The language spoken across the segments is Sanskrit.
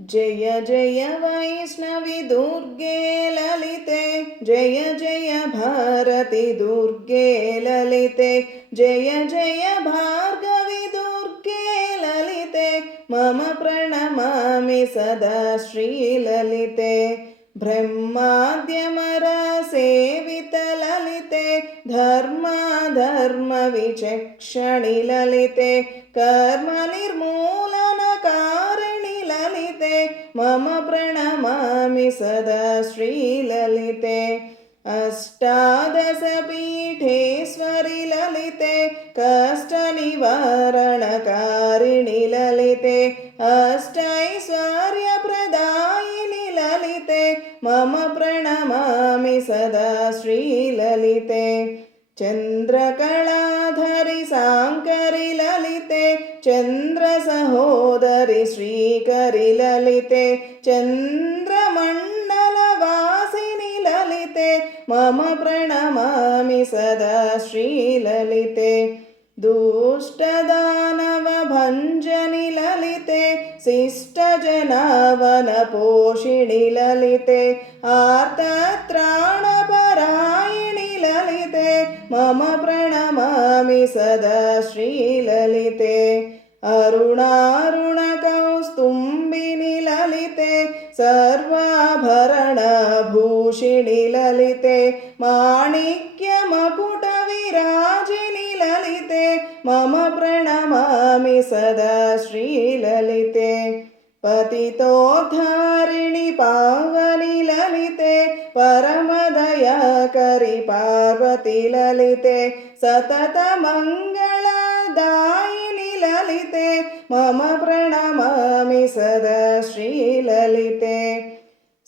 जय जय वैष्णवी दुर्गे ललिते, जय जय भारती दुर्गे ललिते, जय जय भार्गवी दुर्गे ललिते, मम प्रणमामि सदा श्रीललिते। ब्रह्माद्यमरसेवितललिते, धर्माधर्मविचक्षणि ललिते, कर्मनिर्मूलनकारिणि ललिते, मम प्रणमामि सदा श्रीललिते। अष्टादशपीठेश्वरि ललिते, कष्टनिवारणकारिणि ललिते, अष्टैश्वर्यप्रदायिनि ललिते, मम प्रणमामि सदा श्रीललिते। चन्द्रकलाधरि साङ्करि ललिते, चन्द्रसहोदरि श्रीकरि ललिते, चन्द्रमण्डलवासिनि ललिते, मम प्रणमामि सदा श्रीललिते। दुष्टदानवभञ्जनि ललिते, शिष्टजनावनपोषिणि ललिते, आर्तत्राणपरायिणि ललिते, मम प्रणमामि सदा श्रीललिते। अरुणारुणकौस्तुम्बिनि ललिते, सर्वाभरणभूषिणि ललिते, माणिक्यमकुटविराजिनि ललिते, मम प्रणमामि सदा श्रीललिते। पतितोद्धारिणि पावनि ललिते, परमदयाकरि पार्वती ललिते, सततमङ्गलदायिनि ललिते, मम प्रणमामि सदा श्रीललिते।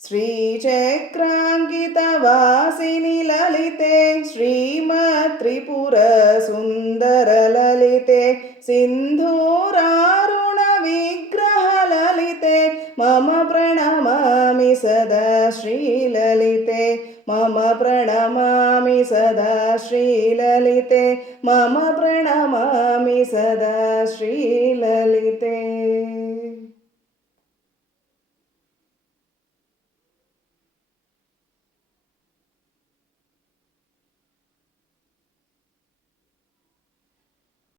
श्रीचक्राङ्कितवासिनि ललिते, श्रीमत्त्रिपुरसुन्दरललिते, सिन्धूरारुणविग्रहललिते, मम प्रणमामि सदा श्रीललिते, मम प्रणमामि सदा श्रीललिते, मम प्रणमामि सदा श्रीललिते।